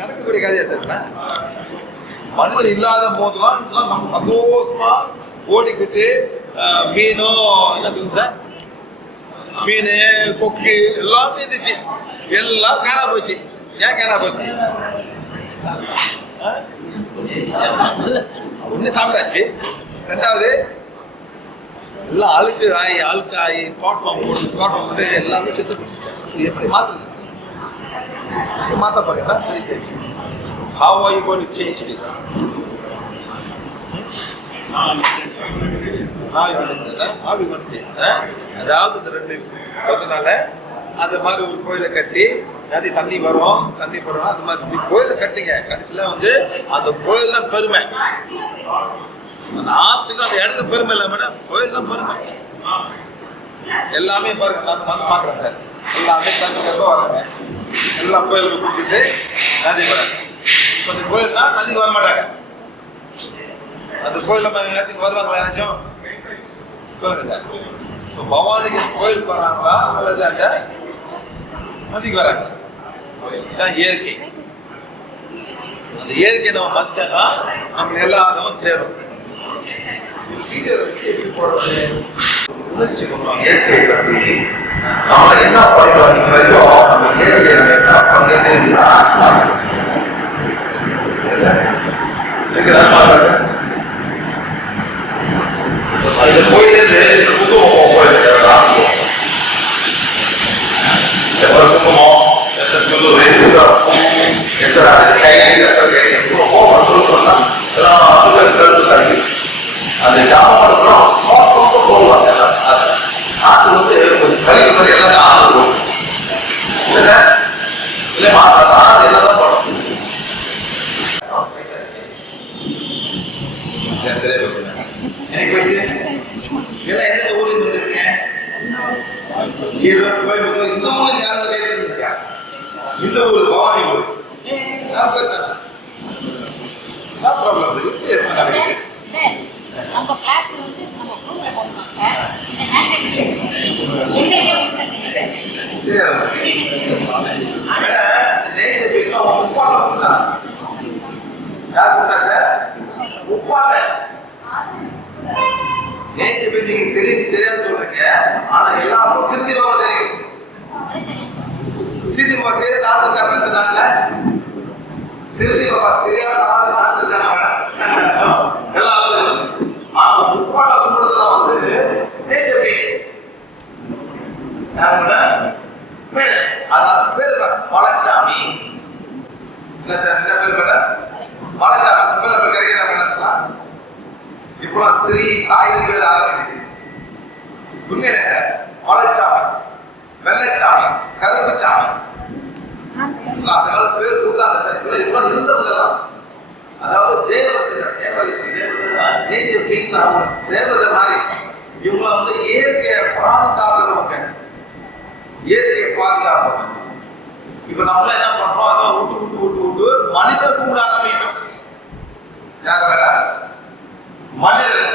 நடக்கக்கூடிய கதையா சார்? மனிதர் இல்லாத போதெல்லாம் இதெல்லாம் நம்ம சந்தோஷமா ஓடிக்கிட்டு மீனும் என்ன சொல்லுங்க சார், மீன் கொக்கு எல்லாமே இருந்துச்சு, எல்லாம் காணா போச்சு. ஏன் காணா போச்சு? ஒண்ணு சாப்பிட்டாச்சு, ரெண்டாவது எல்லாம் அழுக்கு ஆகி தாட் ஃபார்ம் போட்டு எல்லாமே செத்து போச்சு. இது எப்படி மாற்றுறது? மாற்ற பாருங்க. How are you going to change this? How you going to change that? அதாவது இந்த 2 நாள் அந்த மாதிரி ஒரு கோயிலை கட்டி நதி தண்ணி வரும், தண்ணி போடுறோம், அந்த மாதிரி கோயிலை கட்டிங்க. கடைசியில் வந்து அந்த கோயில் தான் பெருமை. அந்த ஆத்துக்கு அந்த இடத்துக்கு பெருமை இல்லை மேடம், கோயில் தான் பெருமை. எல்லாமே பாருங்க, நான் வந்து பார்க்குறேன் சார், எல்லாமே தண்ணி கருப்பா வராங்க, எல்லா கோயிலுக்கு கூப்பிட்டு நதி வராங்க. இப்போ அந்த கோயில்னா நதி வர மாட்டாங்க. அந்த கோயில் நம்ம நேரத்துக்கு வருவாங்களா யாராச்சும் சொல்லுங்க சார்? இப்போ பவானிக்கு கோயிலுக்கு வராங்களா அல்லது அந்த நதிக்கு வராங்க? இதுதான் இயற்கை. அந்த இயற்கை நம்ம மதிச்சானா நம்ம எல்லாரும் சேரும். உணர்ச்சி பண்ணுவாங்க இயற்கையை பற்றி. நம்ம என்ன பண்ணுறோம் வரைக்கும் நம்ம இயற்கையை நம்ம என்ன பண்ணுறது அது கோயிலிருந்து குங்குமம் குங்குமம் அந்த ஜாமம் போடுவாங்க. ஆட்டு வந்து கொஞ்சம் கழிவு மாதிரி எல்லாத்தையும் ஆட்டு போடும் இல்லை சார், இல்லை மாற்றா எல்லாம் தான் போடும். எல்லாம் எந்த ஊருக்கு வந்துருக்கேன்? இந்த ஊருக்கு யாரும் கேட்க, இந்த ஊர் பவானி ஊர் ப்ராப்ளம் இருக்கு. நம்ம கிளாஸ் வந்து நம்ம குரூப்ல போறோம் சார். தெரியாது சொல்றீங்க, ஆனா எல்லாருக்கும் சிறுதி பாபா தெரியும். சிறுதி பாபா செய்த நாட்டு இருக்க நாட்டுல சிறுதி பாபா தெரியாத நாட்டு இருக்காங்க எல்லாரும். உப்பாட்ட கும்பிடுறதுலாம் வந்து அதனால பேர் மலைச்சாமி. என்ன சார், என்ன பேர் மேடம்? மலைச்சாமி. அந்த பேர் நம்ம கிடைக்கிற மேடம் இப்பெல்லாம் ஸ்ரீ சாய் பேர் ஆரம்பிக்குது. உண்மையில சார், மலைச்சாமி, வெள்ளைச்சாமி, கருப்புச்சாமி பேர் கொடுத்தாங்க சார். இவ்வளவு இருந்தவங்கலாம் அதாவது தேவதை மாதிரி இவங்கள வந்து இயற்கையை பாதுகாக்கிறவங்க, இயற்கையை பாதுகாப்பாங்க. இப்ப நம்மள என்ன பண்றோம்? அதெல்லாம் விட்டு மனிதர் கும்பிட ஆரம்பிக்கும். யார் வேற? மனிதர்.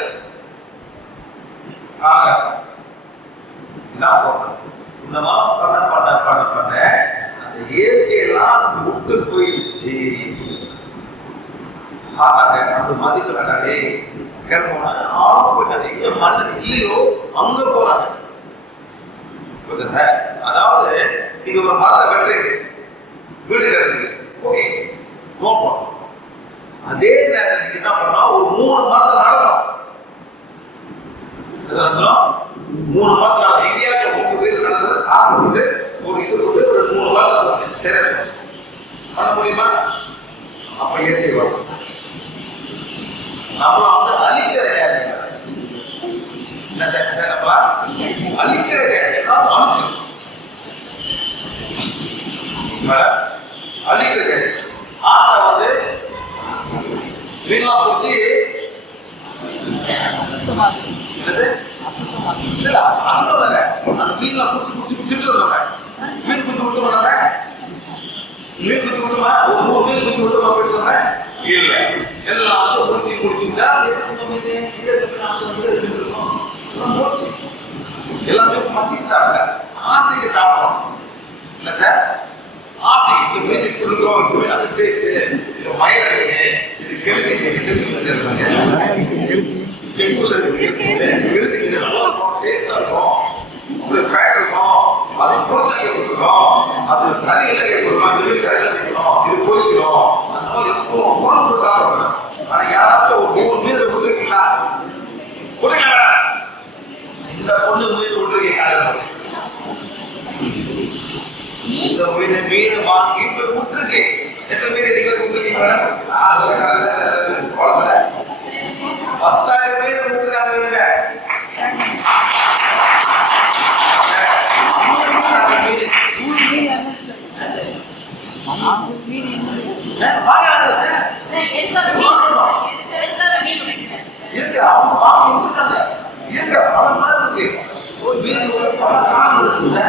என்ன பண்ணணும்? இந்த மாதிரி பண்ண அந்த இயற்கையெல்லாம் நம்ம விட்டு போயிடுச்சு. நம்ம மதிப்பு கேட்போம்னா எங்க மனிதன் இல்லையோ அங்க போறாங்க. அதாவது நீங்க ஒரு மரத்தை வெட்டுறீங்க, வீடு கட்டுறீங்க, ஓகே, நோ ப்ராப்ளம். அதே நேரத்தில் நீங்க என்ன பண்ணா ஒரு 3 மரத்தை நடணும். 3 மரத்தை நடணும். எங்கேயாச்சும் உங்க வீடு நடக்கிறது காரணம் வந்து ஒரு இது கொண்டு ஒரு 3 மரத்தை சரி பண்ண முடியுமா? அப்ப இயற்கை வரும். நம்மள வந்து அழிக்கிற கேட்க அழிக்கிற கேட்க அழிக்கிற கேட்க ஆட்டை வந்து மீன்லாம் போட்டு அசுத்தம் தானே. அந்த மீன்லாம் குடிச்சு விடுறாங்க. மீன் குஞ்சு விட்டு பண்ணாங்க, மீன் குஞ்சு விட்டுமா ஒரு 3 மீன் குஞ்சு விட்டுமா போயிட்டு இல்லை, எல்லாம் உறுதி குடிச்சுட்டா எல்லாமே பசி சாப்பிட ஆசைக்கு சாப்பிடணும் இல்லை சார். ஆசை இந்த மீன் இருக்கும், அது டேஸ்ட்டு, இது மயிலுக்கு, இது கெளுத்திக்கு, கெளுத்துல இருக்கு, நல்லா டேஸ்டாக இருக்கும், ஒரு ஃபேட் இருக்கும், அது புரட்சாக கொடுக்கணும், அது கறியில் கொடுக்கணும், இது கறியில் வைக்கணும், இது பொரிக்கணும், அந்த மாதிரி எப்பவும் உணவு சாப்பிடணும். ஆனால் யாராச்சும் ஒரு 3 மீன் கொடுத்துருக்கீங்களா? கொடுங்க. இந்த பொண்ணு மீன் விட்டுருக்கீங்க, இந்த மீன் வாங்கி போய் விட்டுருக்கு. எத்தனை மீன் நீங்க விட்டுருக்கீங்க? 10,000 மீன் விட்டுருக்காங்க. இருக்கு அவங்க வாங்கி விட்டுருக்காங்க. இருக்கு பல மாதிரி இருக்கு. ஒரு மீன் பல காரணம் இருக்குல்ல.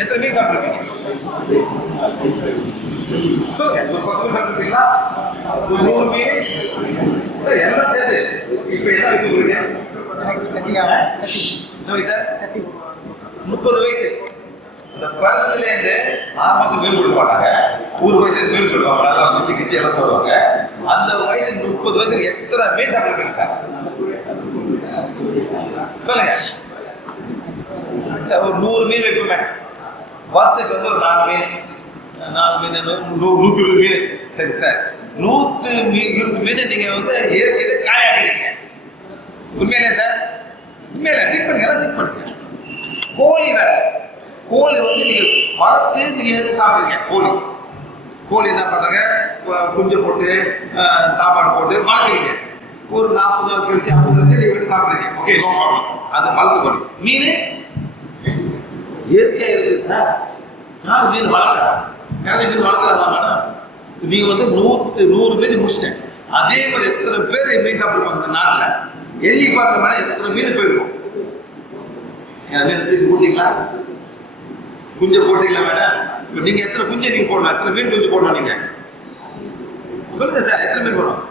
எத்தனை மீன் சாப்பிட்டுருக்கீங்க? சாப்பிட்டுருக்கீங்களா? 100 மீன் எல்லாம் சேர்த்து இப்ப என்ன வயசு கொடுங்க? 30 வயசு. இந்த பிறந்ததுலேருந்து 6 மாசம் மீன் கொடுக்க மாட்டாங்க. 1 வயசு மீன் கொடுப்பாங்க, நல்லா குச்சி கிச்சி எல்லாம் போடுவாங்க. அந்த வயசு 30 வயசுல எத்தனை மீன் சாப்பிட்டுருக்கீங்க சார்? சொல்லுங்க. ஒரு 100 மீன் வைப்போமே, வருஷத்துக்கு வந்து ஒரு 4 மீன் 120 மீன். சரி சார், 120 மீன் நீங்க வந்து ஏற்கனவே காயாக்கிறீங்க. உண்மையிலே சார்? உண்மையில திக் பண்ணுங்க, எல்லாம் திக் பண்ணுங்க. கோழி வேற, கோழி வந்து நீங்க வளர்த்து நீங்க எடுத்து சாப்பிடுறீங்க. கோழி என்ன பண்றாங்க, குஞ்சு போட்டு சாப்பாடு போட்டு வளர்க்குறீங்க. ஒரு 40 நாள் கழிச்சு 50 நாள் நீங்க எடுத்து சாப்பிடுறீங்க. Okay, no problem. அது வளர்த்து கோழி. மீன் இயற்கையா இருக்குது சார். யார் மீன் வளர்க்குறா? நிறைய மீன் வளர்க்குறாங்களா மேடம்? நீங்க வந்து 100 மீன் முடிச்சிட்டேன். அதே மாதிரி எத்தனை பேர் மீன் சாப்பிடுவாங்க இந்த நாட்டில்? எள்ளி பார்க்க மேடம் எத்தனை மீன் போயிருக்கும்? மீன் தூக்கி போட்டீங்களா? குஞ்சை போட்டீங்களா மேடம்? இப்போ நீங்க எத்தனை குஞ்சை நீங்க போடணும்? எத்தனை மீன் குஞ்சு போடணும் நீங்க? சொல்லுங்க சார், எத்தனை மீன் போடணும்?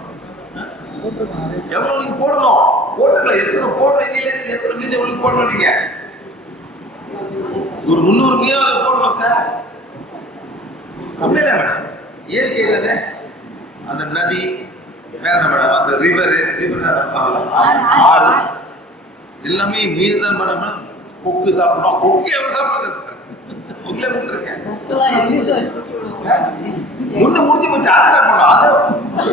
எவ்வளவு நீங்க போடணும்? போட்டுக்கலாம். எத்தனை போடணும்? இன்னில எத்தனை மீன் எவ்வளவு போடணும்? நீங்க ஒரு 300 மீன் போடணும் சார். அப்படின்னா மேடம் இயற்கை தானே. அந்த நதி வேற என்ன மேடம், அந்த ரிவர் ஆறு எல்லாமே மீன் தான் மேடம். கொக்கு சாப்பிடணும். கொக்கு எவ்வளவு சாப்பிடுறது? கொக்குல கூப்பிட்டுருக்கேன். முன்ன முடிஞ்சு போச்சு. அதை பண்ணோம், அதை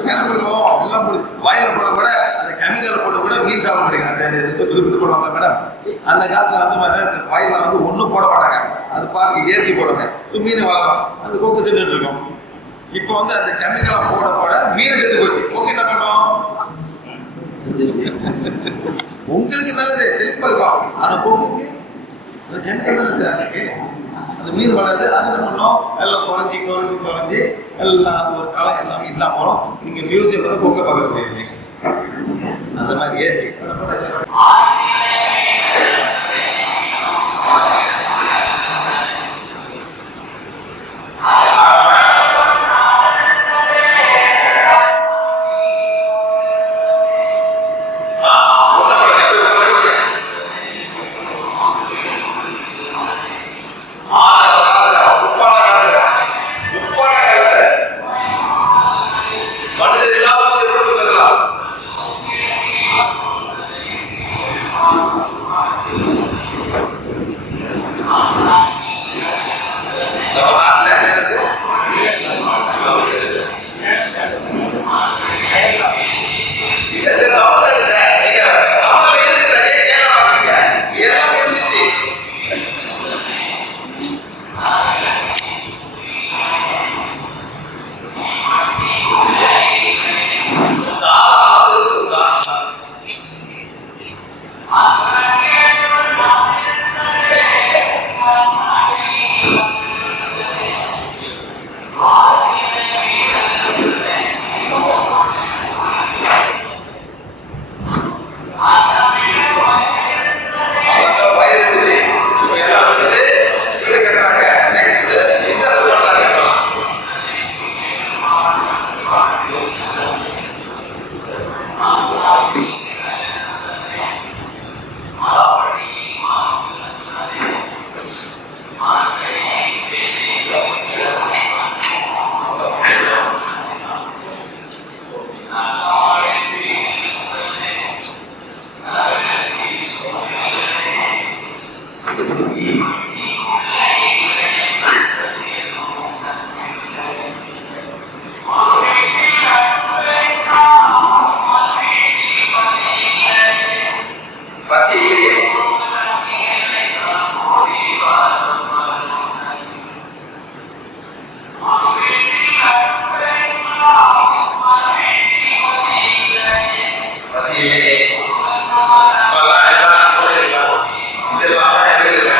கிளம்பிடுவோம். எல்லாம் முடிஞ்சு வயல போட கூட அந்த கெமிக்கலை போட்டு கூட மீன் சாப்பிட முடியாது. அந்த குறிப்பிட்டு போடுவாங்க மேடம். அந்த காலத்தில் வந்து அந்த வயலில் வந்து ஒன்றும் போட மாட்டாங்க. அது பார்க்க இயற்கை போடுவாங்க. ஸோ மீன் வளரும், அந்த கொக்கு தின்னுட்டு இருக்கும். இப்போ வந்து அந்த கெமிக்கலை போட மீன் செத்து போச்சு. கொக்கு என்ன பண்ணோம்? உங்களுக்கு நல்லது, செழிப்பா இருக்கும். ஆனால் கொக்குக்கு அந்த கெமிக்கல் தானே சார். அதுக்கு அந்த மீன் வளருது. அது என்ன பண்ணோம்? எல்லாம் குறைஞ்சி எல்லாம் அது ஒரு காலம் எல்லாமே இல்லாம போகிறோம். நீங்கள் மியூசியம் வந்து கொக்கை பார்க்க போயிருந்தீங்க. அந்த மாதிரி இயற்கை பசி இல்லையே. பசி இல்லையே. இப்பெல்லாம் எல்லாம் போயிடலாம். இதெல்லாம் இல்லை.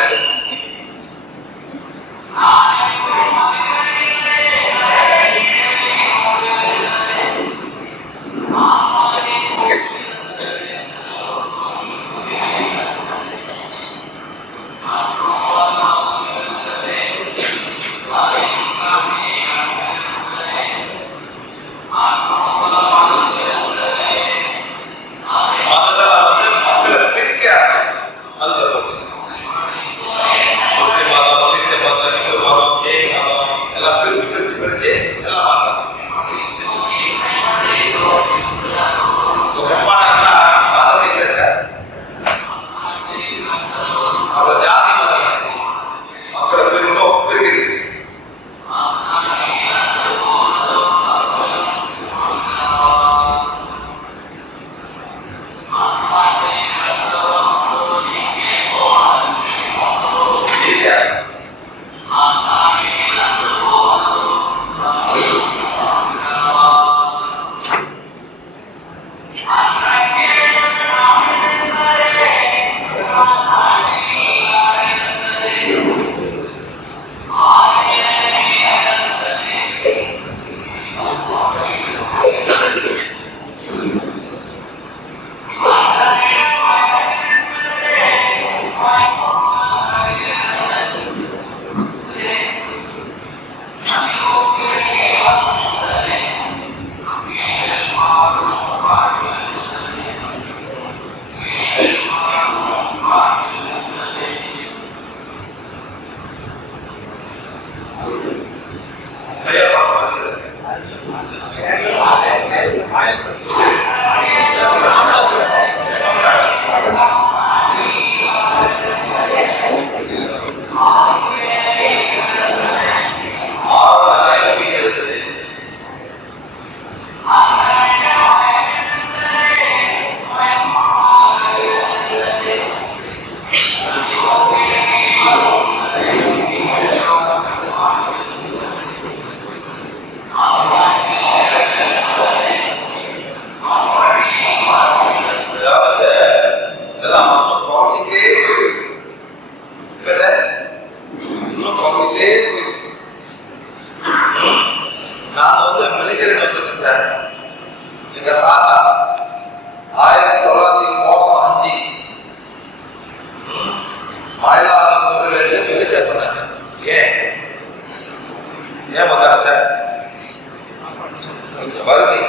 வறுமை,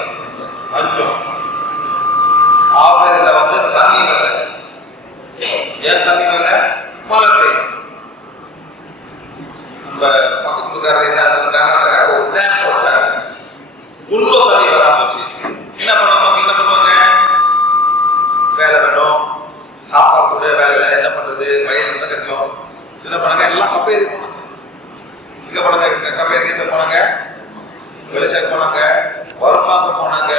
பஞ்சம், ஆவரில் வந்து தண்ணி வரல. ஏன் தண்ணி வரல? மழை பெய்யும். நம்ம பக்கத்து கர்நாடகா ஒரு டேம் போட்டாங்க, உள்ள தண்ணி வராம போச்சு. என்ன பண்ணுவாங்க? வேலை வேணும், சாப்பாடு கூட வேலை இல்லை, என்ன பண்றது? வயல் தான் கிடைக்கும். சின்ன பண்ணாங்க, எல்லாம் கப்பேரி போனாங்க. எங்க போனாங்க? கப்பேரி போனாங்க, வெளிச்சாக்கு போனாங்க, வருமாங்க போனாங்க,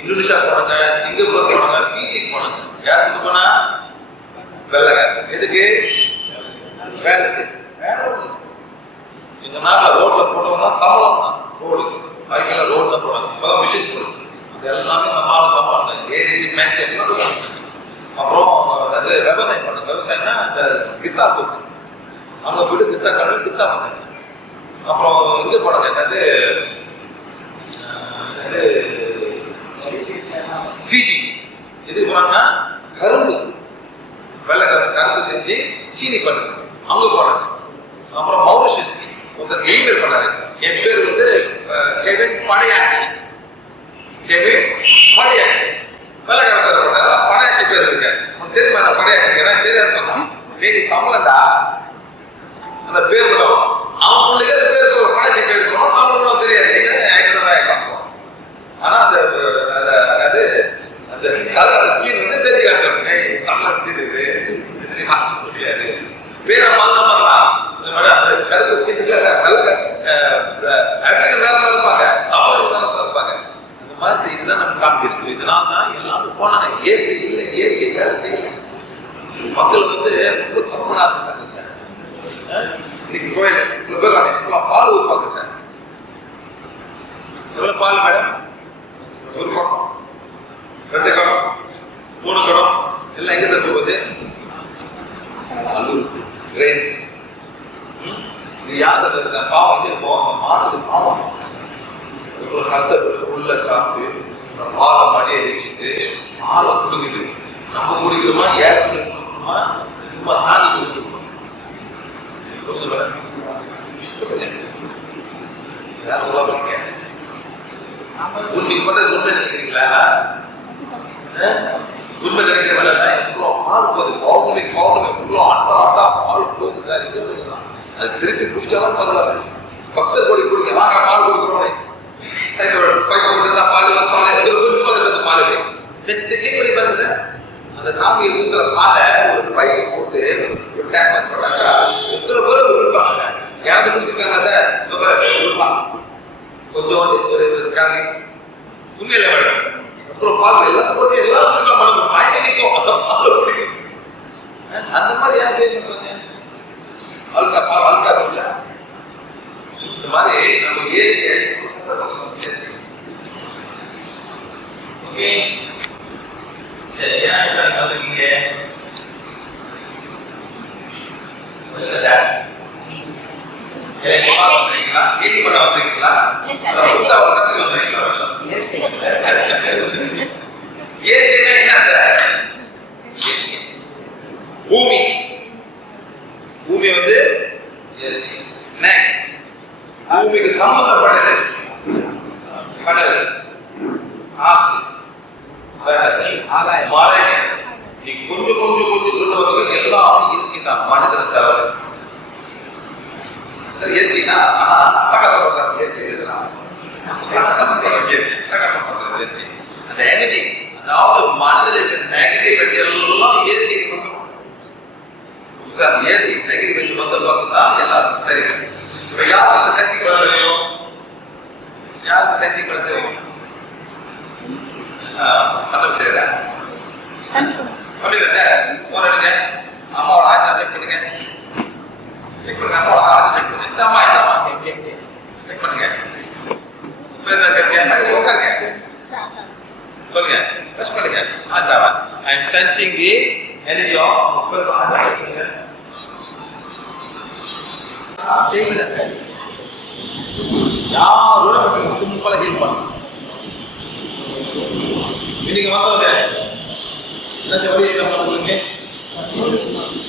இந்தோனேஷியா போனாங்க, சிங்கப்பூர் போனாங்க, ஃபிஜிக்கு போனாங்க. யாருக்கு போனா? வெள்ளக்காரன். எதுக்கு? வேலை செய்ய. எங்க நாட்டில் ரோட்ல போட்டோம்னா தமிழம் தான். ரோடு அதுக்கெல்லாம் ரோடு தான் போடுறாங்க. இப்போதான் மிஷின் போடுது. அது எல்லாமே நம்ம தமிழ் தான். ஏடிசி மேட்ச் அப்புறம் அது விவசாயம் பண்ணுங்க. விவசாயம்னா இந்த கித்தா தூக்கு, அங்கே போயிட்டு கித்தா கழுவி கித்தா பண்ணுங்க. அப்புறம் இங்கே போனாங்க, என்னது ஃபிஜி. எதுக்கு போனாங்கன்னா கரும்பு, வெள்ளை கரும்பு செஞ்சு சீனி பண்ணுங்க, அங்கே போனாங்க. அப்புறம் மௌரிஷியஸ் ஒருத்தர் இமெயில் பண்ணாரு. என் பேர் வந்து கெவின் படையாச்சி. கெவின் படையாச்சி வெள்ளக்கார பேர் போட்டாரு. படையாச்சி பேர் இருக்கு. தெரியுமா? நான் படையாச்சி தெரியாது சொன்னான். நீ தமிழண்டா, அந்த பேர் விடும். அவன் பிள்ளைங்க அந்த பேருக்கு படையாச்சி பேர் இருக்கணும், தமிழ் தெரியாது. காட்டுவோம். ஆனா அந்த அந்த கலர் ஸ்கின் வந்து தெரியாது. தமிழ் ஸ்கின் இது தெரியுமா? முடியாது. பேரை மாறலாம். கருப்பு ஸ்கின்னுக்கு நல்ல ஆப்பிரிக்கன் வேற மாதிரி இருப்பாங்க, அவங்க வேற மாதிரி இருப்பாங்க. அந்த மாதிரி செய்து தான் நம்ம காமிக்கிறது. இதனால தான் எல்லாமே போனாங்க. இயற்கை இல்லை, இயற்கை வேலை செய்யல. மக்கள் வந்து ரொம்ப தப்புனா இருக்காங்க சார். இன்னைக்கு கோயில் இவ்வளோ பேர் வாங்க, இப்பெல்லாம் பால் ஊற்றுவாங்க சார். எவ்வளோ பால் மேடம்? ஒரு குடம், 2 குடம், 3 குடம் எல்லாம் எங்கே சார் போகுது? இது யார் பாவம் வந்து மாட்டுக்கு பாவம் ஒரு கஷ்டப்பட்டு உள்ள சாப்பிட்டு பாலை மடியை வச்சுட்டு பாலை குடுக்குது. நம்ம குடிக்கிறோமா, ஏழை குடுக்கணுமா, சும்மா சாதி கொடுத்துருக்கோம்? சொல்லுங்க மேடம், யாரும் சொல்ல மாட்டீங்க. உண்மைக்கு பண்றது உண்மை நினைக்கிறீங்களா? உண்மை நினைக்கிற வேலை எவ்வளோ பால் போகுது, பௌர்ணமி பௌர்ணமி எவ்வளோ ஆட்டா பால் போகுது சார். அது திருப்பி குடிச்சாலும் பரவாயில்ல. பக்தர் கோடி குடிக்க வாங்க பால் கொடுக்குறோம். சைக்கிள் பைப் போட்டு தான் பால் பால் செக் பண்ணி பாருங்க சார். அந்த சாமியை ஊத்துற பாலை ஒரு பைப் போட்டு ஒரு டேங்க் போட்டாக்கா எத்தனை பேர் கொடுப்பாங்க சார். யாராவது குடிச்சிருக்காங்க சார்? கொடுப்பாங்க கொஞ்சம் ஒரு கரணி உண்மையில வேணும். அப்புறம் பால் எல்லாத்தையும் போட்டு எல்லாரும் வாய்க்கும் அந்த மாதிரி ஏன் செய்ய பண்றாங்க? அல்கா பால் அல்கா கொஞ்சம் இந்த மாதிரி நம்ம ஏரியை ஓகே சரி. ஏன் வந்துருக்கீங்க சார்? வந்துருக்கீங்களா? மீட்டிங் பண்ண வந்துருக்கீங்களா? புதுசா கத்துக்கு வந்துருக்கீங்களா? இயற்கைனா என்ன சார்? பூமி, பூமி வந்து நெக்ஸ்ட் பூமிக்கு சம்பந்தப்பட்டது கடல், ஆத்து, மலை. நீ கொஞ்சம் கொஞ்சம் கொஞ்சம் கொண்டு வந்து எல்லாம் இயற்கை தான், மனிதனை தவிர. இயற்கை தான். ஆனா அட்டகாசப்படுறாங்க இயற்கை செய்யலாம். அட்டகாசப்படுறது இயற்கை. அந்த எனர்ஜி, அதாவது மனிதனுக்கு நெகட்டிவிட்டி எல்லாம் இயற்கைக்கு வந்துடும் சார். இயற்கை நெகட்டிவிட்டி வந்து பார்த்தா எல்லாரும் சரி. இப்ப யாருக்கு சர்ச்சைக்கு பண்ண தெரியும்? யாருக்கு சர்ச்சைக்கு பண்ண தெரியும்? பண்ணிடுற சார். போன் எடுங்க, அம்மாவோட ஆஜ் செக் பண்ணுங்க. செக் பண்ணுங்க, அம்மாவோட ஆஜ் செக் பண்ணுங்க. இந்த அம்மா செக் பண்ணுங்க. உட்காருங்க, சொல்லுங்க, பிரஸ் பண்ணுங்க. ஆஜாவா I am sensing the energy of யாரோட சிம்பிளா ஹீல் பண்ணலாம். இன்னைக்கு வந்தவங்க இந்த வழி என்ன பண்ணுங்க?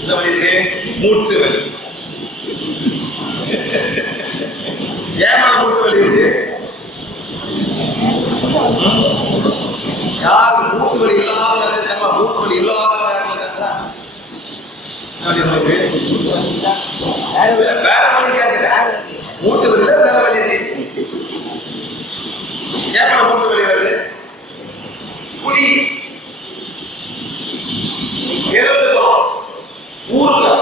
இந்த வழி இருக்கு, மூட்டு வலி. ஏன் மூட்டு வலி இருக்கு? யாரு மூட்டு வலி இல்லாத மூட்டு வலி இல்லாத வேற வழி கேட்க மூட்டு வலி வேற வழி இருக்கு. ஏன் மூட்டு வலி வருது? குடி ஊருக்கு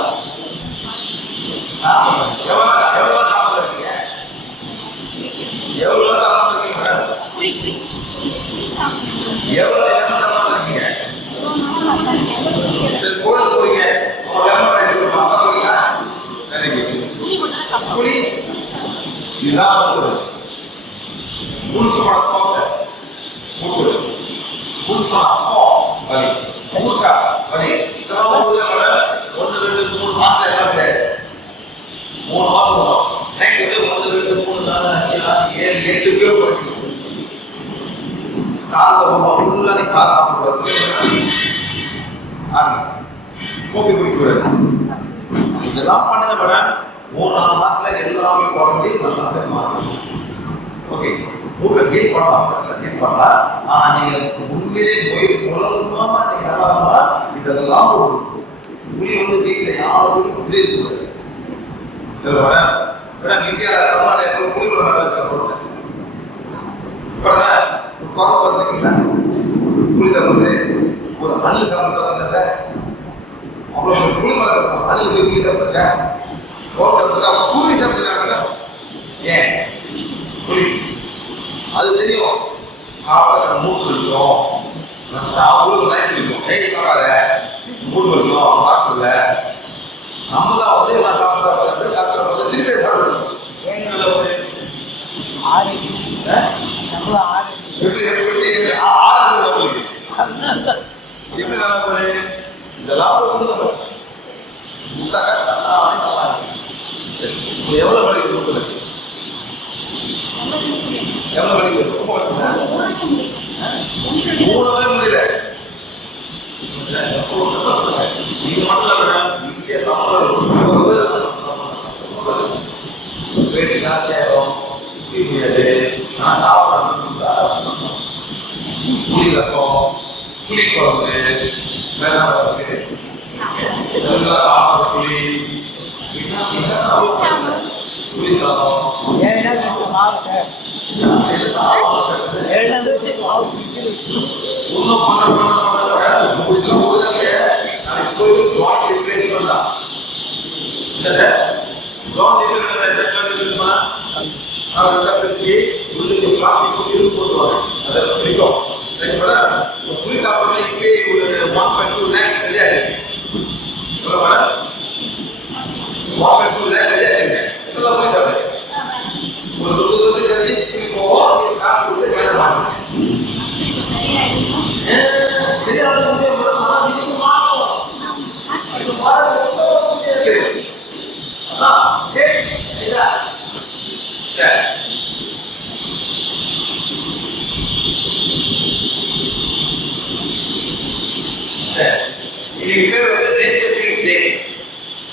கோயில் போறீங்க, இதெல்லாம் பண்ணுங்க மேடம். 3-4 மாசத்துல எல்லாமே குறைஞ்சி நல்லா மாறும். ஓகே, ஊர்ல கீழ் பண்ணலாம், கீழ் பண்ணலாம். ஆனா நீங்க உண்மையிலே போய் உலகமா நீங்க நல்லா இதெல்லாம் புளி வந்து வீட்டுல யாரும் புளி இருக்கு மேடம். இந்தியாவில் தமிழ்நாடு புளி சொல்றேன். குறை பார்த்தீங்களா? புளி சாப்பிடுறது ஒரு நல்ல சாப்பிட்டு பார்த்தீங்களா சார்? அப்புறம் குளிமலை இருக்கும் அது குளி சாப்பிடுங்க குருவி சாப்பிடுறாங்க ஏன் குருவி அது தெரியும் சாப்பிட மூட்டு இருக்கும் சாப்பிடும் லைஃப் இருக்கும் ஏய் சாப்பிடாத மூட்டு இருக்கும் சாப்பிடல நம்ம தான் வந்து எல்லாம் சாப்பிட்ற சாப்பிட்ற திருப்பி சாப்பிடணும் எப்படி நல்லா போகுது இதெல்லாம் எவ்வளோ மணிக்கு கொடுக்கல எவ்வளோ மணிக்கு மூணவே முடியல இது மட்டும் வீட்டு காசியாயிரும் முடியாது நான் சாப்பிடணும் புளி ரசம் புளி குழம்பு மிளகாய் சாப்பிட புளி புளி சாதம் உள்ளுக்கு பிளாஸ்டிக் இரும்பு போட்டுவாங்க அதை பிடிக்கும் புளி சாப்பிட்றது இப்படி ஒரு 1.2 லேக் ரெடியாக இருக்கு 1.2 லேக் ரெடியாக இருக்கு இதெல்லாம் புளி சாப்பிடுங்க ஒரு 20 வருஷம் கழிச்சு இப்படி போவோம் காசு கொடுத்து வேண்டாம் சரியாக இன்னைக்கு பேர் வந்து நேச்சர் பீஸ் டே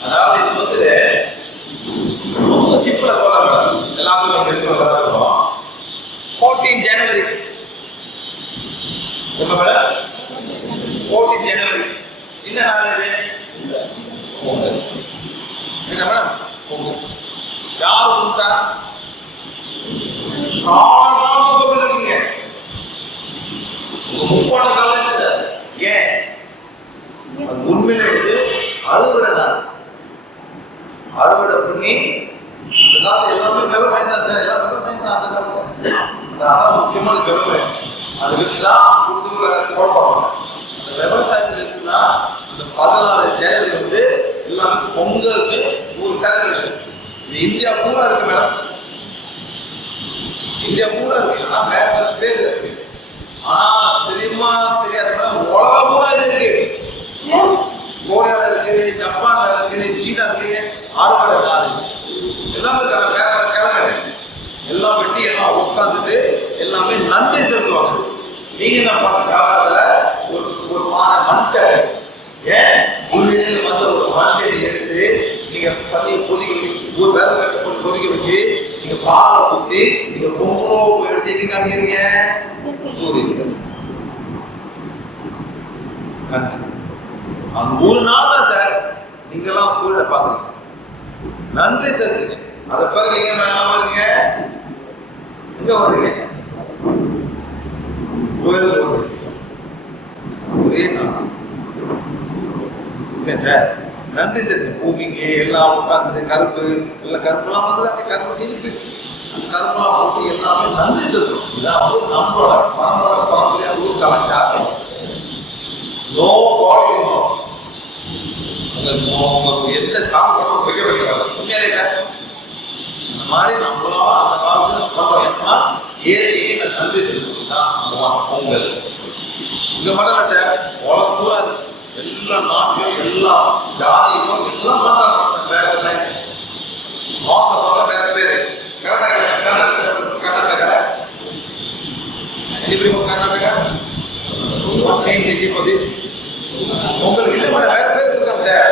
அதாவது இது வந்து ரொம்ப சிம்பிளா சொல்லலாம் எல்லாத்துக்கும் நம்ம எடுத்துக்கிறோம் 14 ஜனவரி என்ன மேடம் 14 ஜனவரி என்ன நாள் இது பொங்கல் என்ன மேடம் பொங்கல் யார் உண்டா காலம் பொங்கல் இருக்கீங்க உங்க முப்போட காலேஜ் ஏன் அது உண்மையில வந்து அறுவடை நாள் அறுவடை பண்ணி அந்த காலத்துல எல்லாமே விவசாயம் தான் சார் எல்லாம் விவசாயம் தான் அந்த காலத்துல அதான் முக்கியமான விவசாயம் அதை வச்சுதான் குழப்பாங்க அந்த விவசாயத்தில் இருக்குன்னா அந்த 14 ஜனவரி வந்து எல்லாமே பொங்கலுக்கு ஒரு செலிப்ரேஷன் இந்தியா பூரா இருக்கு மேடம் இந்தியா பூரா இருக்கு ஆனா வேற பேர் இருக்கு ஆனா தெரியுமா தெரியாது உலகம் பூரா இருக்கு கோரியால இருக்கு ஜப்பான்ல இருக்கு சீனா இருக்கு ஆறுபாடு நாடு எல்லாமே இருக்காங்க வேற கிழமை எல்லாம் வெட்டி எல்லாம் உட்காந்துட்டு எல்லாமே நன்றி செலுத்துவாங்க நீங்க என்ன பண்ண காலத்துல ஒரு மஞ்சள் ஏன் உண்மையில வந்து ஒரு மஞ்சள் எடுத்து நீங்க தண்ணியை கொதிக்க ஒரு வேலை கட்டு கொதிக்க வச்சு நீங்க பாலை ஊற்றி நீங்க பொங்கலோ எடுத்து எங்க காமிக்கிறீங்க சூரியன் நன்றி அந்த ஒரு நாள் தான் சார் நீங்கெல்லாம் சூரியனை பார்க்குறீங்க நன்றி செலுத்துங்க அதை பிறகு நீங்க என்ன வருவீங்க எங்க வருவீங்க ஒரே நாள் இல்லை சார் நன்றி செலுத்துங்க பூமிக்கு எல்லாம் உட்காந்து கருப்பு எல்லாம் கருப்புலாம் வந்து அந்த கருப்பு இருக்கு அந்த கருப்பெல்லாம் போட்டு எல்லாமே நன்றி செலுத்தும் இதான் நம்மளோட பரம்பரையாக ஊர் கலாச்சாரம் நோ பாடி உங்களுக்கு எந்த சாப்பிட்றோம் வைக்க வைக்கிறாங்க உண்மையிலே சார் இந்த மாதிரி நம்மளால அந்த காலத்துல சொல்றோம்னா ஏழைக்கு நன்றி செலுத்துதான் பொங்கல் இங்க மட்டும் இல்லை சார் உலகம் பூரா எல்லா நாட்டிலும் எல்லா ஜாதியும் எல்லாம் பண்றாங்க வேற மாசத்தோட வேற பேரு கர்நாடகா உங்களுக்கு இல்லை மேடம் வேற பேர் இருக்காங்க சார்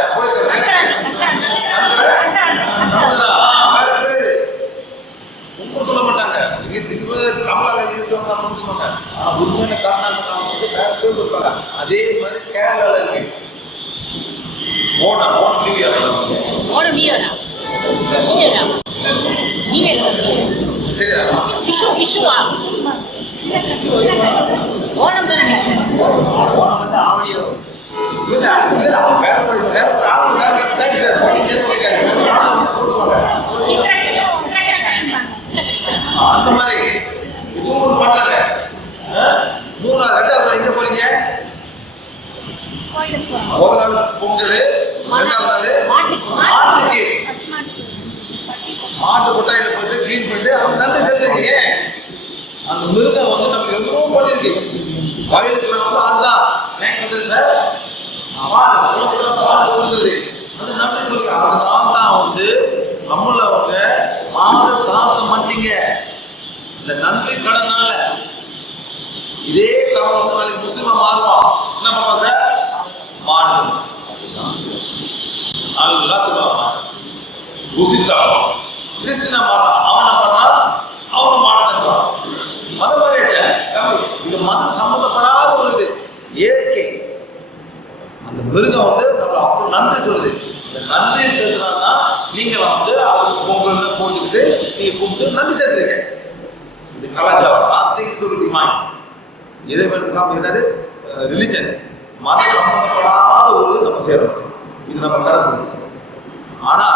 வேற பேரு உங்க சொல்ல மாட்டாங்க தமிழக சொல்லுவாங்க உண்மையான கர்நாடகா வந்து வேற பேர் சொல்றாங்க அதே மாதிரி கேரளால இருக்கு ஓணம் அந்த மாதிரி இதுவும் ஒரு பாடல. மூணாவது ரெண்டாவது எங்க போறீங்க? முதல் நாள் பொங்கல், ரெண்டாவது நாள் மாட்டுக்கு மாட்டு கொட்டாயில போட்டு கிளீன் பண்ணிட்டு அது நன்றி செலுத்துறீங்க. அந்த மிருகம் வந்து நமக்கு எவ்வளோ பண்ணிருக்கு. வயலுக்கு வந்து அதுதான் நெக்ஸ்ட் வந்து சார் பால் கொடுக்குறது அது நன்றி சொல்லுங்க. அதுதான் தான் வந்து நம்மள அவங்க மாடு சாப்பிட மாட்டீங்க. இந்த நன்றி கடனால இதே தவறு வந்து நாளைக்கு முஸ்லிமா மாறுவான். என்ன பண்ணுவோம் சார்? மாடு எல்லாத்துக்கும் ருசி சாப்பிடும். கிறிஸ்டினா மாட்டான். அவன் என்ன பண்ணான்? அவன் மாட்டான். மத மாதிரியே இது மதம் சம்மந்தப்படாத ஒரு இது இயற்கை. அந்த மிருகம் வந்து நம்மளை அப்புறம் நன்றி சொல்லுது. இந்த நன்றி செலுத்தினா நீங்க வந்து அவருக்கு பொங்கல் போட்டுக்கிட்டு நீங்க கும்பிட்டு நன்றி செலுத்துறீங்க. இது கலாச்சாரம். Nothing to demand. இறைவனுக்கு சாப்பிட என்னது? ரிலிஜன். மத சம்பந்தப்படாத ஒரு நம்ம செய்யறோம். இது நம்ம கருத்து. ஆனா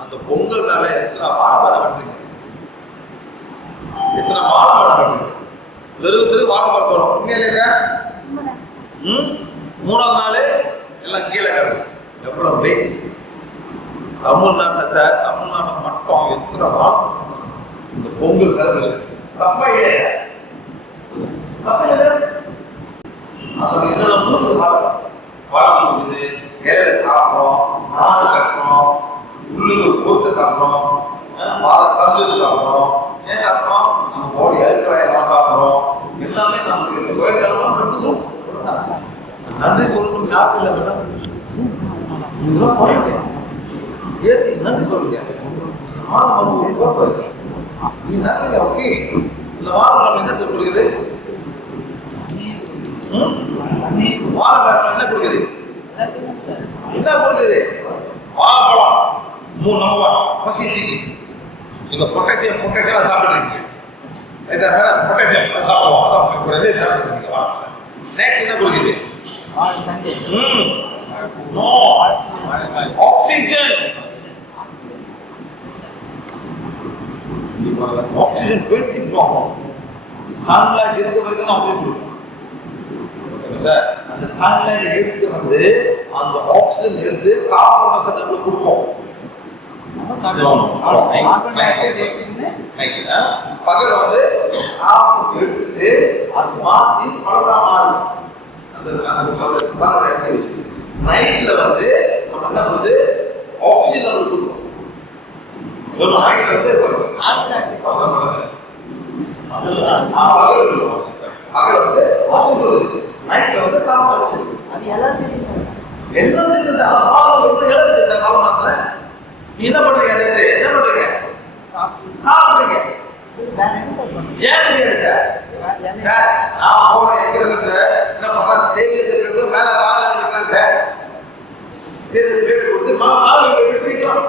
அந்த பொங்கல் மேல எத்தனை வாழைமரம் வெட்டுறீங்க? எத்தனை வாழைமரம் வெட்டுறீங்க? தெரு வாழைமரத்தோட உண்மையிலேங்க மூணாவது நாள் எல்லாம் கீழே கிடக்கும். எவ்வளவு வேஸ்ட். தமிழ்நாட்டில் சார், தமிழ்நாட்டில் மட்டும் எத்தனை வாழைமரம் இந்த பொங்கல் செலிப்ரேஷன் தப்பா இல்லையா? தப்பா இல்லை. வாழை கொடுக்குது, இலையில சாப்பிட்றோம், நாடு கட்டுறோம், உள்ளுக்கு பொறுத்து சாப்பிட்றோம், வாழை தண்ணீர் சாப்பிட்றோம். ஏன் சாப்பிட்றோம்? நம்ம போடி அழுக்கிற எல்லாம் சாப்பிட்றோம். எல்லாமே நமக்கு சுயநலமாக எடுத்துக்கிறோம். நன்றி சொல்லணும் யாருக்கும் இல்லை மேடம். இதெல்லாம் குறைங்க. ஏற்றி நன்றி சொல்லுங்க. இந்த வாரம் ஒரு பர்பஸ். நீ நன்றி ஓகே. இந்த வாரம் நம்ம என்ன சொல்ல கொடுக்குது? வாழைப்பழம் என்ன கொடுக்குது? என்ன கொடுக்குது? வாழைப்பழம் 3 நம்பர் பசி தீக்கி. நீங்க பொட்டாசியம் சாப்பிடுறீங்க. பொட்டாசியம் சாப்பிடுவோம். அதான் கூட சாப்பிடுறீங்க. வாழைப்பழம் நெக்ஸ்ட் என்ன கொடுக்குது? No oxygen. Oxygen 20 problem. Sunlight இருக்க வரைக்கும் ஆக்சிஜன் கொடுக்கும் சார். அந்த சன்லைட் எடுத்து வந்து அந்த ஆக்சிஜன் எடுத்து கார்பன் டை ஆக்சைடு கொடுப்போம். பகல் வந்து கார்பன் எடுத்து அது மாத்தி பழதா மாறும். நைட்ல வந்து நம்ம என்ன பண்ணுது? ஆக்சிஜன் கொடுக்கும். நைட்ல வந்து பகல் வந்து ஆக்சிஜன், நைட்ல வந்து கார்பன். அது எல்லாத்தையும் இருக்கு சார். காலமாத்துல நீ என்ன பண்றீங்க? என்ன பண்றீங்க? சாப்பிடுறீங்க. ஏன் முடியாது சார்? சார் நான் போன எக்கிறது என்ன பண்றேன்? ஸ்டேஜ் மேல வாழை இருக்கிறேன் சார். ஸ்டேஜ் பிளேட் கொடுத்து மாலை வைக்கிறோம்.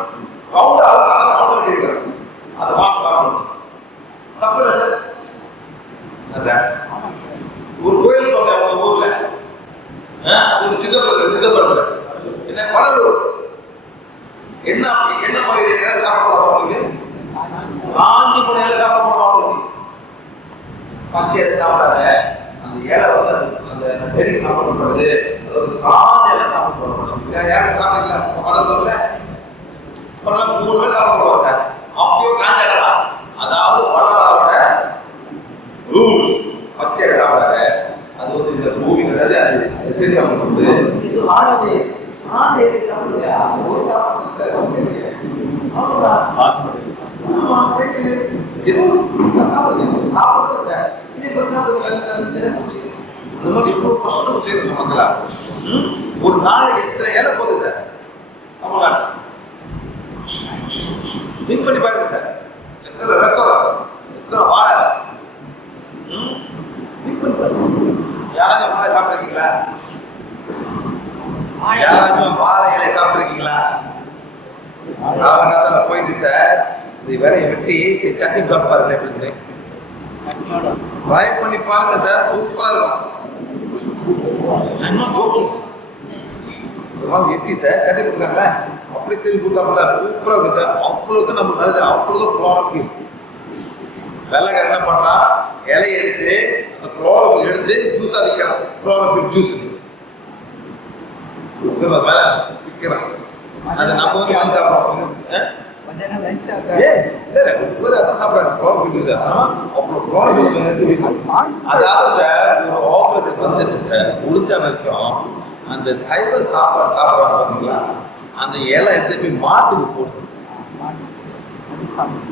ரவுண்டா ரவுண்ட் வைக்கிறோம். அதை வாங்க சாப்பிடணும். தப்பு இல்லை சார். சார் ஒரு கோயில் போங்க உங்க ஊர்ல, ஒரு சிதம்பரத்துல என்ன கடலூர் என்ன என்ன மாதிரி சாப்பிட போடுவாங்க? காஞ்சி போன சாப்பிட போடுவாங்க. பச்சை சாப்பிடாத. அந்த இலை வந்து அந்த செடிக்கு சாப்பிடப்படுறது. அதாவது காஞ்ச இலை சாப்பிடப்படுறது. யாரும் சாப்பிடல கடலூர்ல 3 பேர் சாப்பிட போடுவாங்க சார். அப்பயும் காஞ்ச இலை தான். அதாவது வடவரோட ரூல் பச்சை இலை சாப்பிடாத. அது வந்து இந்த பூமி அதாவது அது சரி சாப்பிடுறது. இது ஆனது ஆண்டே சாப்பிடுங்க. அது ஒரு சாப்பிடுறது சார். அவ்வளோதான். எதுவும் சாப்பிடுங்க. சாப்பிடுறது சார். அந்த மாதிரி எவ்வளோ செய்யணும் மக்களா? ஒரு நாளைக்கு எத்தனை இலை போகுது சார் தமிழ்நாட்டில்? திங்க் பண்ணி பாருங்க சார். எத்தனை ரெஸ்டாரண்ட், எத்தனை வாழை. திங்க் பண்ணி பாருங்க. யாராச்சும் வாழை சாப்பிட்ருக்கீங்களா? யாராச்சும் வாழை இலை சாப்பிட்ருக்கீங்களா? காலகாலத்தில் போயிட்டு சார் இந்த வேலையை வெட்டி சட்னி சாப்பிட்டு பாருங்க. எப்படி ட்ரை பண்ணி பாருங்க சார். சூப்பரா இருக்கும். I'm not joking. ஒரு நாள் எட்டி சார் சட்டை கொடுத்தாங்களே அப்படி திரும்பி கொடுத்தாங்களா சூப்பராக இருக்கு சார் அவ்வளோக்கு நம்ம நல்லது அவ்வளோதான் குளோரோஃபில். வெள்ளைக்காரன் என்ன பண்ணுறான் இலையை எடுத்து அந்த குளோரோஃபில் எடுத்து ஜூஸாக விற்கிறான். Chlorophyll juice விற்கிறான். அதை நம்ம வந்து வாங்கி சாப்பிட்றோம். அதாவது சார் ஒரு ஆபரேஷன் வந்துட்டு சார் முடிஞ்ச வரைக்கும் அந்த சைவ சாப்பாடு சாப்பிட்றாங்க பார்த்தீங்களா, அந்த இலை எடுத்து போய் மாட்டுக்கு போடுங்க சார்.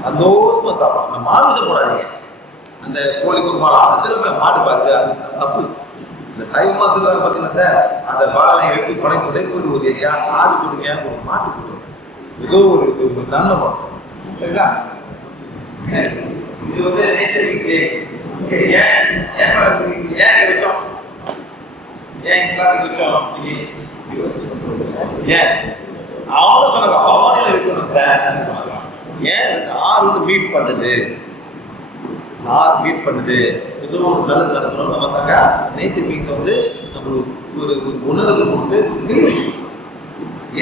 சந்தோஷமா சாப்பிடும். அந்த மாமிசம் போடாதீங்க. அந்த கோழி குருமா அதில் போய் மாட்டு பார்த்து அது தப்பு. இந்த சைவ மாத்துல பார்த்தீங்கன்னா சார் அந்த வாழை எடுத்து கொடை போட்டு போயிட்டு ஒரு ஆடு கொடுங்க ஒரு மாட்டு கொடுங்க. ஏதோ ஒரு நன்மை பண்ணும். சரிங்களா? இது வந்து நேச்சர் ஏன் வச்சோம் ஏன் வச்சோம் ஏன் அவங்களும் சொன்னாங்க பவானியில் இருக்கணும் சார். ஏன் ஆறு வந்து மீட் பண்ணுது, ஆறு மீட் பண்ணுது, ஏதோ ஒரு நல்லது நடக்கணும். நமக்காக நேச்சர் மீன்ஸ் வந்து நம்மளுக்கு ஒரு உணர்வு கொடுத்து திரும்பி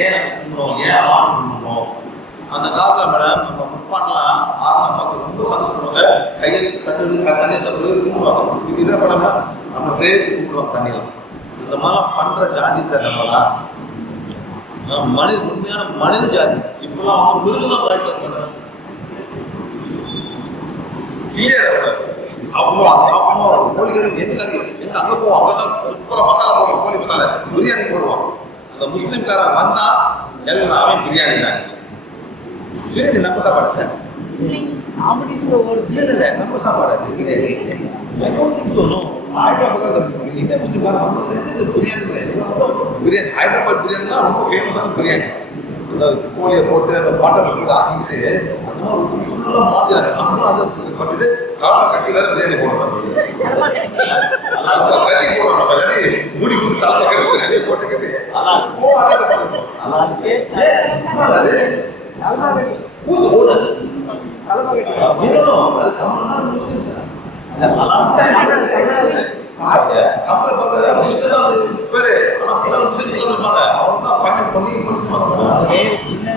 ஏன் கும்பிடணும், ஏன் ஆறு கும்பிடணும். அந்த காலத்தில் மேடம் நம்ம முப்பாட்டெலாம் ஆறாம் பார்த்து ரொம்ப சந்தோஷப்படுவாங்க. கையில் தண்ணி என்ன கும்பிடுவாங்க. இது என்ன பண்ணோம்னா நம்ம பிரேயருக்கு கும்பிடுவாங்க தண்ணியெல்லாம். இந்த மாதிரிலாம் பண்ணுற ஜாதி சார் நம்மளாம் மனித உண்மையான மனித ஜாதி. இப்பெல்லாம் அவங்க மிருகமாக மாறிட்டு சாப்பிடுவோம். கோழிக்கறி எதுக்காக எங்க அங்கே போவோம், அங்கே தான் சூப்பராக மசாலா போடுவோம், கோழி மசாலா பிரியாணி போடுவோம். அந்த முஸ்லீம்காரன் வந்தா எல்லாமே பிரியாணி தான். பிரியாணி நம்ம சாப்பாடு சார் இல்லை நம்ம சாப்பாடு அது பிரியாணி. ஹைதராபாத் இந்த முஸ்லீம்காரன் வந்தது பிரியாணி பிரியாணி ஹைதராபாத் பிரியாணினா ரொம்ப ஃபேமஸான பிரியாணி. அந்த கோழியை போட்டு அந்த பாட்டரில் போட்டு ஆக்கிட்டு அந்த மாதிரி ஃபுல்லாக மாற்றினாங்க. நம்மளும் அதை பண்ணிட்டு காலை கட்டி வேற பிரியாணி போடுறோம். கட்டி போடுறோம் நம்ம ரெடி மூடி கொடுத்து தலை கட்டி ரெடி போட்டு கட்டி அது தமிழ்நாடு முஸ்லீம் பேரு இருப்பாங்க. அவங்க தான் ஃபைனல் பண்ணி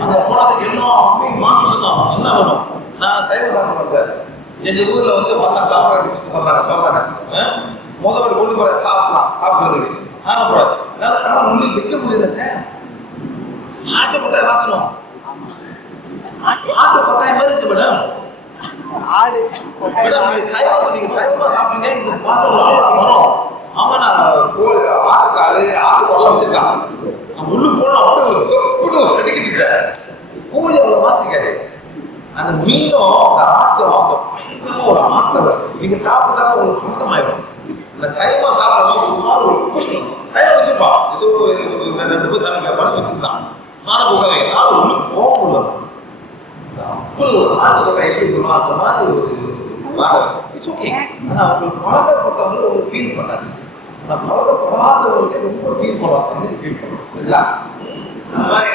அங்கே போனதுக்கு எல்லாமே மாற்றி சொன்னாங்க. என்ன வேணும்? நான் சைவம் சாப்பிடுவேன் சார். எங்கள் ஊரில் வந்து வந்தாங்க தவறாங்க முதல்வர் கொண்டு போகிற ஸ்டாஃப்லாம் சாப்பிடுறதுக்கு போடாது. என்னால் காலம் உள்ளே வைக்க முடியல சார். ஆட்டு கொட்டாய் வாசனம் ஆட்டு கொட்டாய் மாதிரி இருக்கு மேடம். நீங்க சைவமா சாப்பிடுங்க இந்த வாசம் வரும். அவன் ஆட்டுக்காலு ஆட்டு கொள்ளம் வச்சிருக்கான். நம்ம உள்ள போனோம் அப்படியே ஒரு கப்புன்னு கடிக்குது சார். கோழி அவ்வளவு வாசிக்காது. அந்த மீனும் அந்த ஆட்டும் அந்த பயங்கரமா ஒரு ஆட்டில் நீங்க சாப்பிட உங்களுக்கு பழக்கமாயிடும். இந்த சைவமா சாப்பிடணும் சுமார் ஒரு புஷ்பம் சைவம் வச்சிருப்பான். ஏதோ 2 பேர் சாமி பணம் வச்சிருந்தான். நானும் போகாத என்னால் உள்ள போக முடியல. அப்படி ஒரு ஆட்டுக்கொட்டை எப்படி இருக்கணும் அந்த மாதிரி ஒரு இட்ஸ் ஓகே. ஆனால் அவங்களுக்கு பழக்கப்பட்டவங்க ஒரு ஃபீல் பண்ணாது. ஆனால் பழக்கப்படாதவங்களுக்கு ரொம்ப ஃபீல் பண்ணுவாங்க. ஃபீல் பண்ணுவோம் இல்லைங்களா? அந்த மாதிரி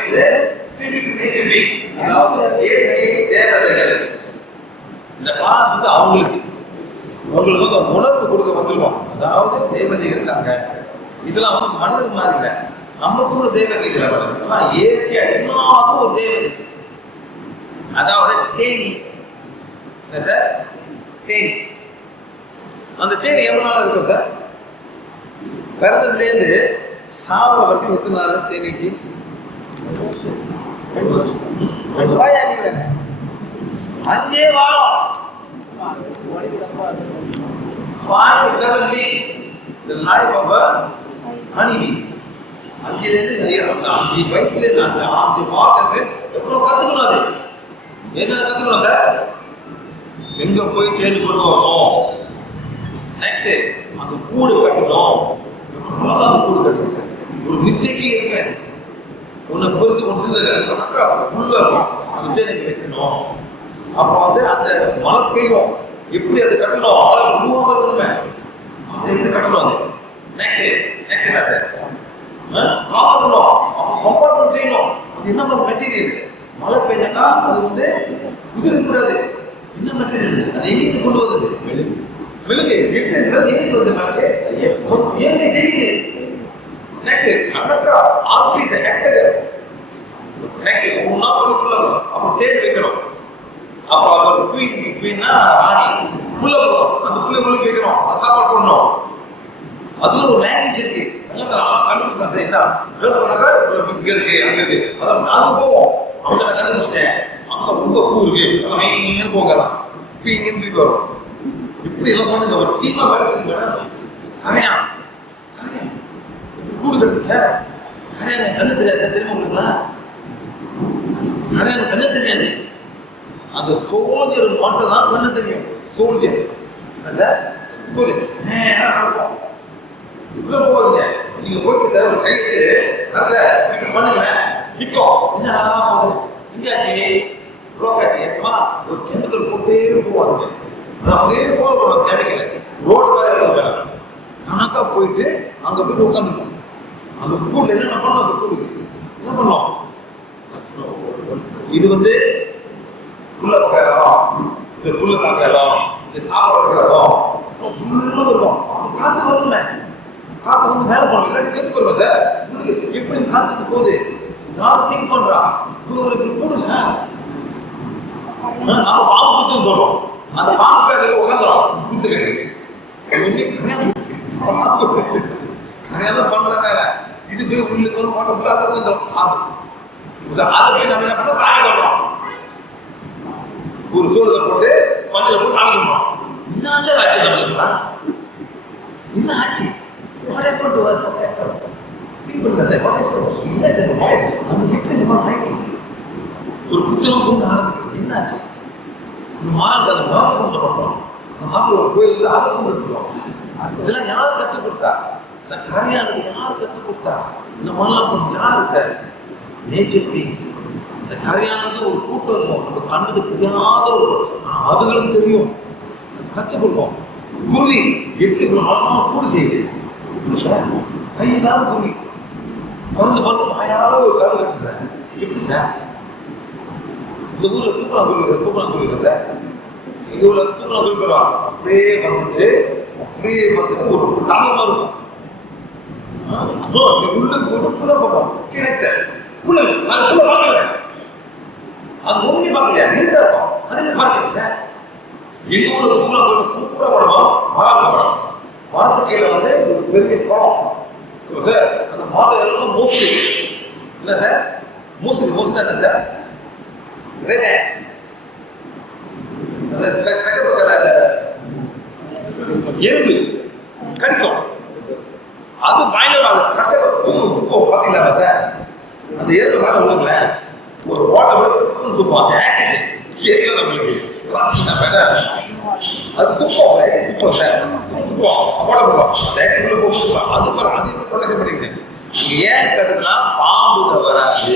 அதாவது தேவதைகள் இந்த கிளாஸ் வந்து அவங்களுக்கு வந்து உணர்வு கொடுக்க வந்துருவோம். அதாவது தேவதை இருக்காங்க. இதெல்லாம் வந்து மனிதர் மாதிரி இல்லை. நமக்கு ஒரு தேவதை இல்லை மேடம். ஆனால் இயற்கையா எல்லாத்துக்கும் ஒரு தேவதை. அதாவது தேனி என்ன சார்? தேனி. அந்த தேனி எவ்வளோ நாள் இருக்கும் சார்? பிறந்ததுலேருந்து சாவர வரைக்கும் எத்தனை நாள் தேனிக்கு? 5 வாரம் 5 to 7 weeks the life of a honeybee. 5 வயசுலேருந்து அந்த 5 மாதத்துக்கு எவ்வளோ கற்றுக்கணும். அது என்னென்ன கற்றுக்கணும் சார்? எங்கே போய் தேடி கொண்டு வரணும், நெக்ஸ்ட் அந்த கூடு கட்டணும். எவ்வளோ அந்த கூடு கட்டணும் சார்? ஒரு மிஸ்டேக்கே இருக்காது. ஒன்று பெருசு ஒன்று சிந்தனை ஃபுல்லாக இருக்கும். அந்த தேடி வைக்கணும். அப்புறம் வந்து அந்த மழை பெய்யும் எப்படி அது கட்டணும், மழை உருவாக இருக்கணுமே அதை எப்படி கட்டணும். அது நெக்ஸ்ட் என்ன சார்? கட்டணும், கம்பார்ட்மெண்ட் செய்யணும். அது என்ன மாதிரி மெட்டீரியல்? மழை பெய்ஞ்சாக்கா அது வந்து உதிரக்கூடாது. என்ன மெட்டீரியல்? அது எங்கேயும் கொண்டு வந்தது மெழுகு. எங்கே வந்து மெழுகு இயற்கை செய்யுது. நெக்ஸ்ட் லேக்ஸ் கணக்கா ஆர்பிஸ் ஹெக்டர் லேக்ஸ் ஒன்னா ஃபுல்லா அப்புறம் தேடி வைக்கணும். அப்புறம் அது குயின்னா ராணி புள்ள போடும், அந்த புள்ள கேட்கணும், சாப்பாடு பண்ணணும். அதுல ஒரு லாங்குவேஜ் இருக்கு. கண்டுபிடிச்சாங்க என்ன இங்க இருக்கு அங்க இருக்கு. அதான் நாங்க போவோம், அவங்க நான் கண்டுபிடிச்சிட்டேன், அங்க ரொம்ப பூ இருக்கு போகலாம் இங்க வரும். இப்படி எல்லாம் பண்ணுங்க, ஒரு டீமா வேலை செய்யுங்க. கரையா கூடு கட்டுது சார். கரையான கண்ணு தெரியாது சார், தெரியுமா உங்களுக்குலாம்? கரையான கண்ணு தெரியாது. அந்த சோல்ஜர் மட்டும் தான் கண்ணு தெரியும். சோல்ஜர் சார், சோல்ஜர் உள்ள போவாதீங்க. நீங்க போயிட்டு சார் ஒரு கைட்டு நல்ல இப்படி பண்ணுங்க, நிற்கும். என்னடா போகுது இங்காச்சு லோக்காச்சு ஏமா ஒரு கெமிக்கல் போட்டே போவாங்க. அது அப்படியே ஃபாலோ பண்ணுவாங்க கெமிக்கல். ரோடு வேற கணக்கா போயிட்டு அங்க போயிட்டு உட்காந்துருக்கோம். அந்த கூடுல என்னென்ன பண்ணோம், அந்த கூடுக்கு என்ன பண்ணோம், இது வந்து புல்ல பார்க்குற இடம், இந்த புல்ல பார்க்குற இடம், இந்த சாப்பாடு வைக்கிற இடம் ஃபுல்லாக இருக்கும். அப்போ காற்று வரல, காற்று வந்து மேலே போகணும், இல்லாட்டி செத்து வருவேன் சார். உங்களுக்கு எப்படி காற்று போகுது யாரும் திங்க் பண்றா? இவங்களுக்கு கூடு சார். நம்ம பாம்பு குத்துன்னு சொல்றோம், அந்த பாம்பு பேர்ல உட்காந்துரும் குத்துக்கிட்டு கரையாதான் பண்றாங்க. இது போய் உள்ளுக்கு வந்து மாட்ட புள்ள அதை உட்காந்துரும் பாம்பு. அதை போய் நம்ம என்ன பண்ண சாமி பண்றோம், ஒரு சூழலை போட்டு பஞ்சல போட்டு சாமி பண்றோம். என்ன சார் ஆச்சு நம்மளுக்குனா? என்ன ஆச்சு? ஒரு புத்தகம் கொண்டு ஆரம்பிக்கும். என்ன ஆச்சு? மாறாங்க அந்த மாத கொண்டு பார்ப்போம். அந்த மாதம் ஒரு கோயில் அதை கொண்டு இருக்கிறோம். இதெல்லாம் யார் கற்றுக் கொடுத்தா? இந்த கரையானது யார் கற்றுக் கொடுத்தா? இந்த மாதிரிலாம் யாரு சார்? Nature beings. இந்த கரையானது ஒரு கூட்டம் இருக்கும், நம்ம கண்ணுக்கு தெரியாத ஒரு, ஆனால் அதுகளுக்கு தெரியும், அது கற்றுக் கொடுக்கும். குருவி எப்படி ஒரு அழகான கூடு செய்யுது எப்படி சார்? கையில்லாத குருவி பறந்து பறந்து வாயால ஒரு கரு கட்டு சார். எப்படி சார்? இந்த ஊர்ல தூக்கலாம் குருவி சார். எங்க ஊர்ல தூக்கலாம் குருவி அப்படியே வந்துட்டு ஒரு டமமா இருக்கும். உள்ளுக்கு போட்டு புள்ள பார்ப்போம். சார் புள்ள நான் புள்ள பார்க்கல, அது ஒண்ணு பார்க்கலையா, நீட்டா இருக்கும். அது பார்க்கல சார். எங்க ஊர்ல தூக்கலாம் குருவி சூப்பரா படம், மரம் படம். மரத்து கீழே வந்து ஒரு பெரிய குளம் சார். அந்த மரம் எல்லாம் மோஸ்ட்லி என்ன சார்? மோஸ்ட்லி என்ன சார்? எறும்பு கடிக்கும். அது பயங்கரமாக துப்போம். பார்த்தீங்களா சார்? அந்த எறும்பு மேலே விழுங்களேன், ஒரு ஓட்டை விட துப்போம். அந்த ஆசிட் கேட்கல நம்மளுக்கு. அது துப்போம், ஆசிட் துப்போம் சார். துப்போம் ஓட்ட போடுவோம், அந்த ஆசிட் உள்ள போட்டுக்கலாம். அது அது எப்படி ப்ரொடெக்ஷன் பண்ணிக்கிறேன். ஏன் கட்டுனா பாம்புக வராது.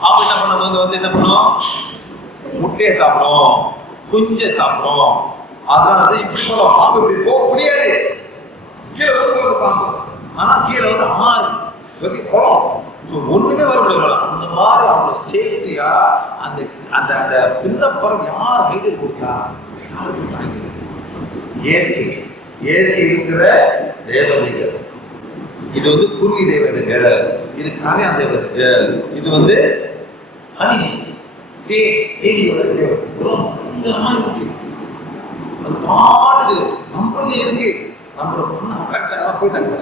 பாம்பு என்ன பண்ண வந்து என்ன பண்ணும்? முட்டையை சாப்பிடும், குஞ்சை சாப்பிடும். அதனால வந்து இப்படி போகலாம். பாம்பு இப்படி போக முடியாது, கீழே வந்து பாம்பு. ஆனால் கீழே வந்து ஆறு குளம், ஸோ ஒன்றுமே வர முடியாது. அந்த மாதிரி அவங்க சேஃப்டியா அந்த அந்த அந்த சின்ன பறவை யார் ஹைடர் கொடுத்தா? யார் கொடுத்தா? இயற்கை இருக்கிற தேவதைகள். இது வந்து குருவி தேவதைகள், இது கரையான் தேவதைகள், இது வந்து அணி தேவியோட தேவதை இருக்கு. அது பாட்டுக்கு நம்மளே இருக்கு. நம்மளோட பொண்ணு அட்டகத்தை போயிட்டாங்க,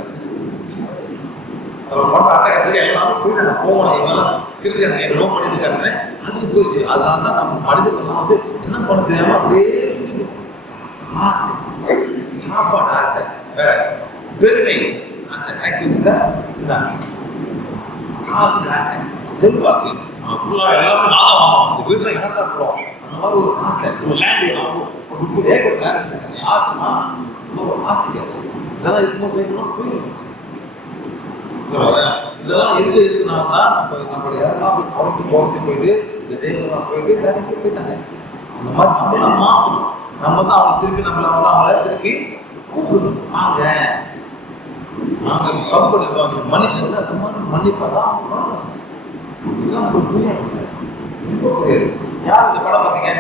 அவர் பண்ற அட்டகத்தை எல்லாரும் போயிட்டாங்க. போகணும் இவெல்லாம் கிரிக்கெட் என்னமோ பண்ணிட்டு இருக்காங்க, அது போயிடுச்சு. அதனால தான் நம்ம மனிதர்கள்லாம் வந்து என்ன பண்ண தெரியாம அப்படியே ஆசை, சாப்பாடு ஆசை, வேற பெருமை ஆசை, காசுக்கு ஆசை, செல்வாக்கு எல்லாமே நான் இந்த வீட்டில் எனக்கு தான் போவோம். அந்த மாதிரி ஒரு ஆசை, ஒரு லேண்ட் ஒரு 30 ஏக்கர் லேண்ட் யாருக்குமா ஒரு ஆசை கேட்கும். இதெல்லாம் இருக்கும்போது சேர்க்கணும் போயிடும். இதெல்லாம் இருக்குனால தான் நம்மளுடைய இடம்லாம் குறைஞ்சி போயிட்டு இந்த தெய்வம்லாம் போயிட்டு வேலைக்கு போயிட்டாங்க. அந்த மாதிரி நம்மளாம் மாற்றணும். நம்ம தான் அவங்க திருப்பி அவங்கள திருப்பி கூப்பிடணும். வாங்க நாங்கள் தப்பு பண்ணிடுவாங்க, மன்னிச்சு அந்த மாதிரி மன்னிப்பா தான் அவங்க பண்ணணும். இதுதான் நம்மளுக்கு புரியாது. யார் இந்த படம் பார்த்தீங்க?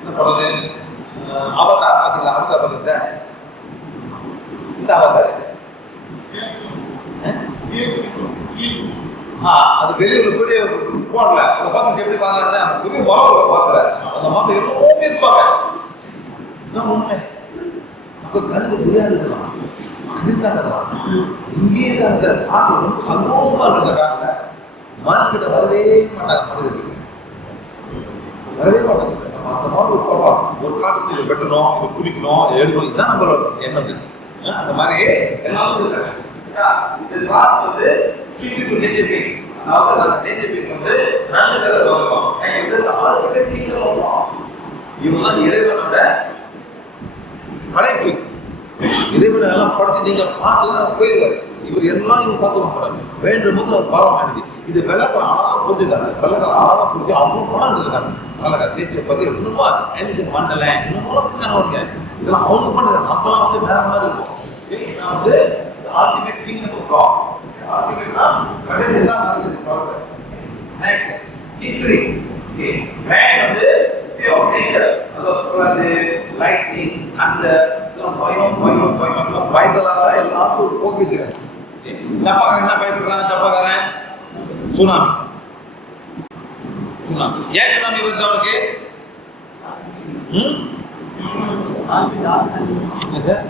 இந்த படம் அவதார் பார்த்தீங்களா? அவதார் பார்த்தீங்க சார்? இந்த அவதார் அது வெளியூர் பெரிய போடல அதை பார்த்து எப்படி பாருங்க அந்த பெரிய மரம் பார்க்கல அந்த மரம் எல்லாமே இருப்பாங்க. அதான் உண்மை. நம்ம கண்ணுக்கு தெரியாதுலாம் அதுக்காகலாம் இங்கே இருக்காங்க சார். காட்டு ரொம்ப சந்தோஷமா இருக்கு. அந்த காட்டில் மனுக்கிட்ட வரவே மாட்டாங்க. மனிதர்கள் வரவே மாட்டாங்க சார். நம்ம அந்த மாதிரி ஒரு படம் ஒரு காட்டுக்கு இதை வெட்டணும், இதை குடிக்கணும், இதை எடுக்கணும், இதுதான் நம்மளோட எண்ணம். அந்த மாதிரி எல்லாரும் இருக்காங்க. இந்த கிளாஸ் வந்து நேச்சர் பீஸ், அதாவது நேச்சர் பீஸ் வந்து இவங்க தான் இறைவனோட படைப்பு. இறைவனை எல்லாம் படைச்சு நீங்க பார்த்து போயிடுவார். இவர் எல்லாம் இவங்க பார்த்துக்கலாம் வேண்டும் போது ஒரு பாவம் ஆனது. இது வெள்ளக்கார ஆழமா புரிஞ்சுட்டாங்க. வெள்ளக்கார ஆழமா புரிஞ்சு அவங்க படம் எடுத்துருக்காங்க. வெள்ளக்கார நேச்சர் பத்தி இன்னுமா ஆன்சர் பண்ணல இன்னும் இதெல்லாம் அவங்க பண்ணுறாங்க. நம்மலாம் வந்து வேற மாதிரி இருக்கும். நான் வந்து ஆல்டிமேட் கிங்டம் ஆஃப் காட். ஆல்டிமேட்னா கடைசி தான் நடக்குது காலத்துல. Next history. மேன் வந்து fear of nature, அதாவது flood, lightning, thunder, பயம் பயம் பயம் பயத்தலால எல்லாத்தையும் போக்கி வச்சிருக்காங்க. தப்பாக்காரன் என்ன பயப்படுறாங்க? தப்பாக்காரன் சுனாமி. சுனாமி ஏன் சுனாமி வருது அவனுக்கு? சார்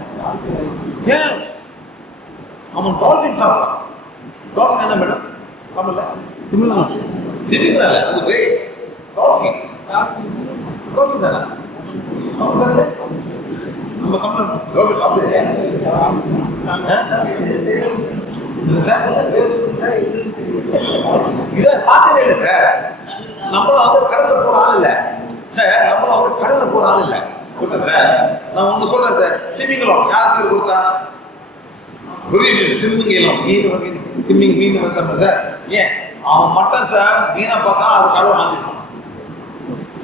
ஏன் அவன் டால்ஃபின் சாப்பிட்டான். டால்ஃபின் என்ன மேடம்? தமிழ்ல திமிங்கல அது வே டால்ஃபின். டால்ஃபின் தானே நம்ம தமிழ் டால்ஃபின் பார்த்தது சார். இதை பார்த்ததே இல்லை சார். நம்மளும் வந்து கடலில் போகிற ஆள் இல்லை சார். நம்மளும் வந்து கடலில் போகிற ஆள் இல்லை சார். நான் ஒன்று சொல்கிறேன் சார். திமிங்கலம் யார் பேர் கொடுத்தா? பெரிய மீன் திமிங்கலம். மீன் திமிங் மீன் வந்தோம் சார். ஏன் அவன் மட்டும் சார் மீனை பார்த்தா அது கடவுள் வாங்கிருப்பான்.